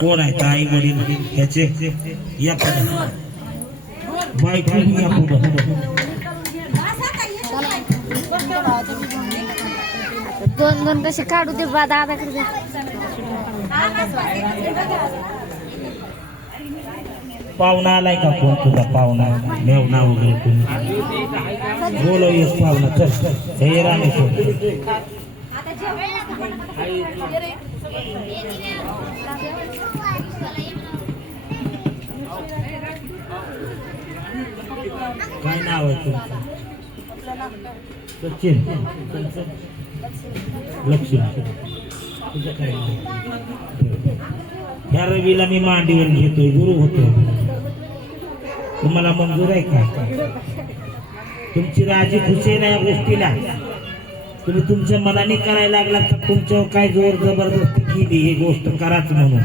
कोण आहे आई वडील? त्याचे या या पुढे. दोन दोन कसे काढू दे बा दादा करते पाहुणा आलाय का कोण तुझा पाहुणा? मेवना वगैरे कोणी? बोलो येस पाहुणा चल. हे रामेश्वर. काय नाव आहे तुमचं? सचिन. लक्ष्मी. तुझं काय नाव? ह्या रवीला मी मांडीवर घेतोय. गुरु होतो. तुम्हाला मंजूर आहे का? तुमची राजी खुशी नाही या गोष्टीला? तुम्ही तुमच्या मनाने करायला लागला तर तुमच्यावर काय जोर जबरदस्ती केली ही गोष्ट कराच म्हणून.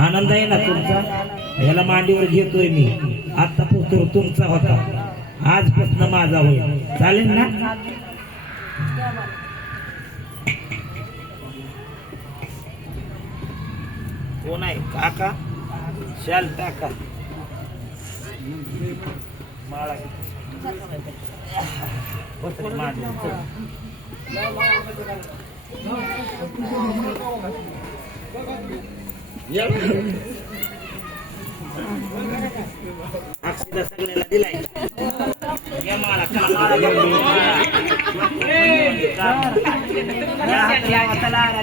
आनंद आहे ना तुमचा? याला मांडीवर घेतोय मी. आता पुस्तक तुमचा होता. आजपासून माझा होईल. चालेल ना? कोण आहे? काका? शाल टाका. माळा. पत्र मांडून चल. अक्षदा सगळ्याला दिलाय या माळा चला माळा घेऊन ये, माळा. या हात लावा,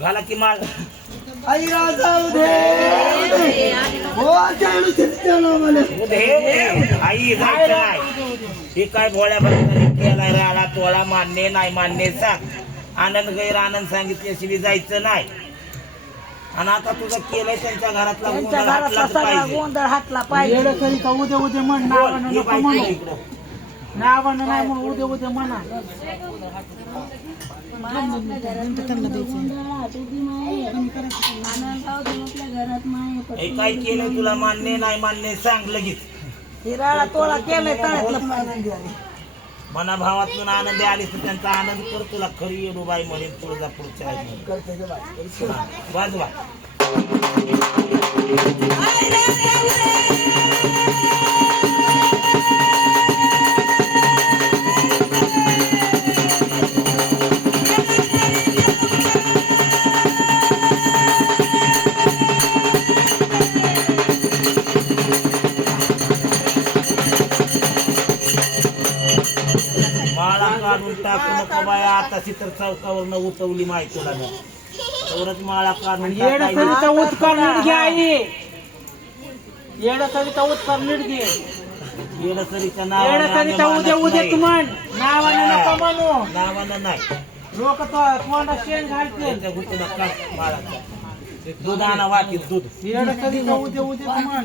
झाला की माळ आई जाऊ दे हो. आई जायचं नाही. हे काय भोळ्या केलाय राळा तोळा मान्य नाही मान्य सांग. आनंद गैर आनंद सांगितल्याशिवाय जायचं नाही. आणि आता तुझं केलंय त्यांच्या घरातला त्यांच्या गोंधळ हातला पाहिजे. उद्या उद्या म्हण. बोल, नावानं बाई नाही म्हणून उद्या उद्या म्हणा. काय केलं तुला? मान्य नाही मान्य सांग लगेच. हिराळा तोळा केलंय तळ्यातलं. मना भावातून आनंदी आली तर त्यांचा आनंद कर. तुला खरी येडूबाई म्हणेन तुळजापूरच्या आई म्हणेन. हा, वाजवा. नको बाया तर उतवली. तेवढंच माळा येडं उत्कार नीट घे आई. येडं उत्कार नीट घे. उद्या मानत उद्या नाही. तू म्हण. नावानं नको म्हणू. नावानं नाही. लोक तोंडात शेण घालतील. त्यांच्या गुटीला काय माळाचा. दूध आणा वाटीत दूध. येडं तरीचा उद्या उद्या तू म्हण.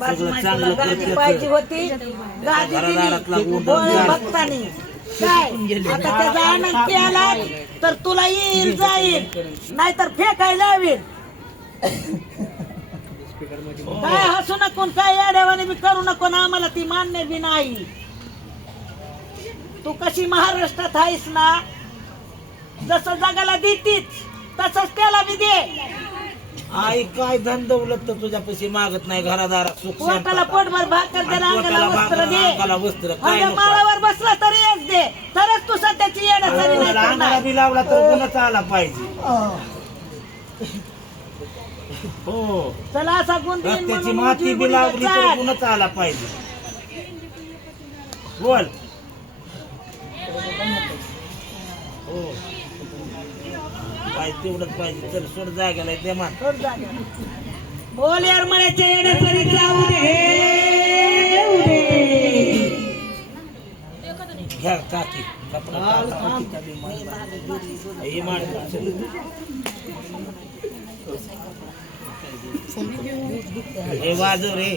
सगळं चांगलं गादी पाहिजे करते होती. गादी घरादारातला दिली. गोंधळ बोल झाला. भक्तानी काय? आता त्याचा आनंद तर तुला येईल जाईल. नाहीतर फेकायला लावील. काय हसू नको न काय याड्यावाने मी करू नको ना आम्हाला ती मान्य बी नाही. तू कशी महाराष्ट्रात आहेस ना जसं जगाला देतीच तसंच त्याला बी दे. आई काय धन दौलत तर तुझ्यापाशी मागत नाही घरादारात. सुख पोटाला. पोटभर भाकर दे आणि अंगाला पोटाला वस्त्र भाकर, दे. अंगाला वस्त्र काय नको. माळावर बसला तरी एक दे. तरच तू सध्याची येणं नाही अंगाला. बी लावला तर गुणच आला पाहिजे. हो. चला असा गुण देईन रस्त्याची म्हणून माती उजवी बी लावली तर चाल. गुणच आला पाहिजे. बोल. हो. पाहिजे तेवढंच पाहिजे चल सोड जागेला ते मान जागा. बोल यार मळ्याच्या येणे तरी जाऊ दे येऊ दे. घ्या काकी कपडा काका. हे मान. हे वाजव रे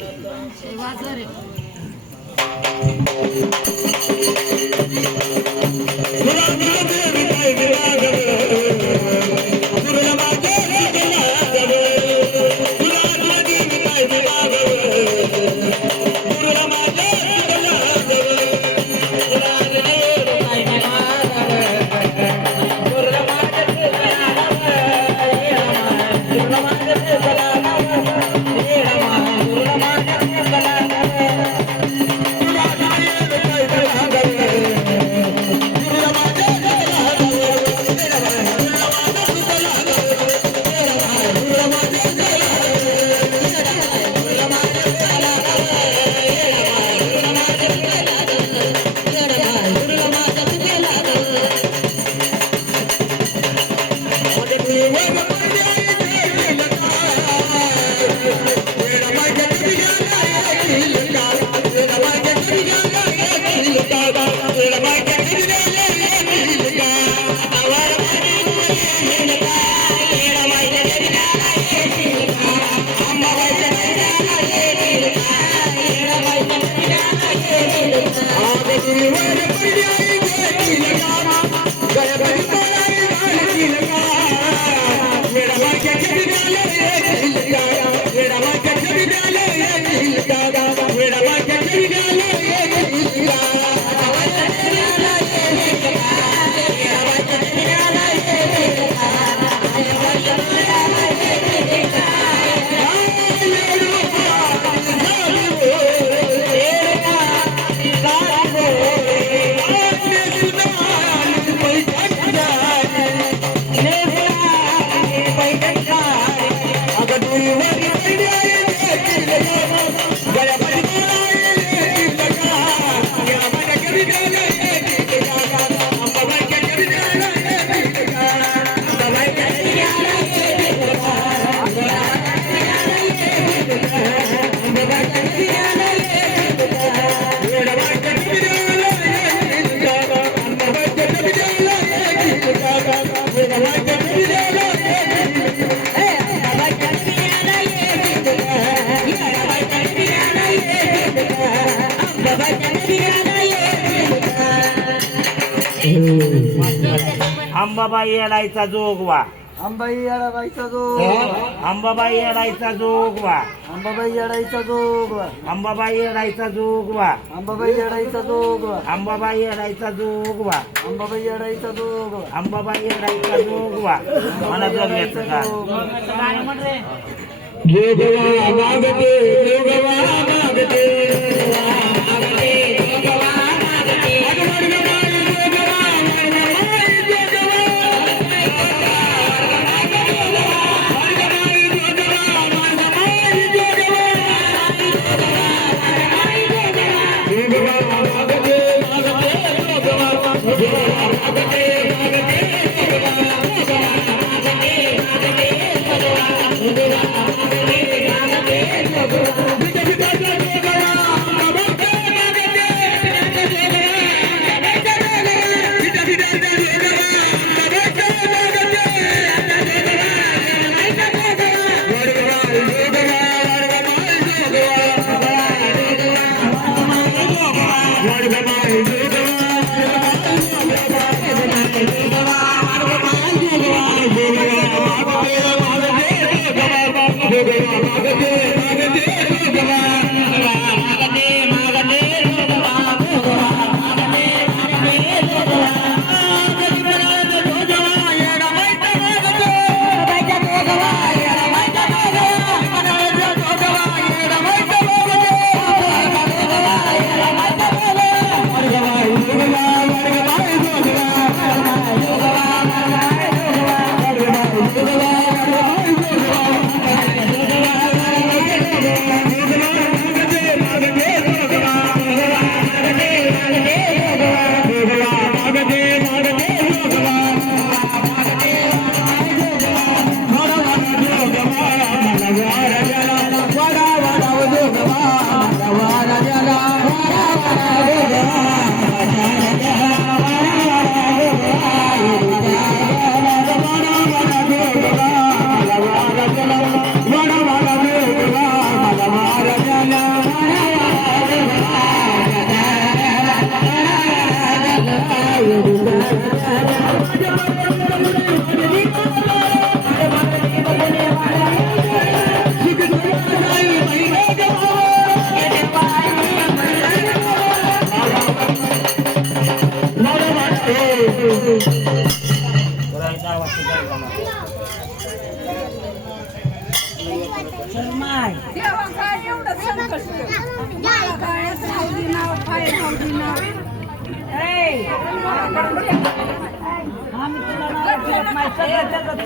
अंबाबाई येडायचा जोगवा अंबाई येडाबाईचा जोग. अंबाबाई येडायचा जोगवा अंबाबाई येडायचा जोग. अंबाबाई येडायचा जोगवा अंबाबाई येडायचा जोग. अंबाबाई येडायचा जोगवा अंबाबाई येडायचा जोग. अंबाबाई येडायचा जोगवा मला जगण्याचं का? मागते मागते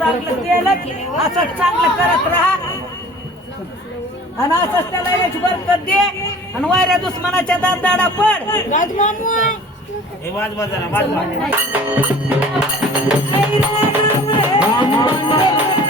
चांगलं केलं असंच चांगलं करत राहा. आणि असंच त्याला एक बरकत दे. आणि वायऱ्या दुश्मनाच्या दांदाडा पड. हे वाज बाजारा वाज बाजारा राम